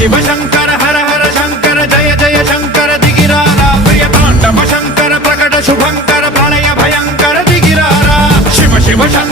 शिव शंकर हर हर शंकर जय जय शंकर दिगिरारा प्रिय तांडव शंकर प्रकट शुभंकर प्रलय भयंकर दिगिरारा शिव शिव शंकर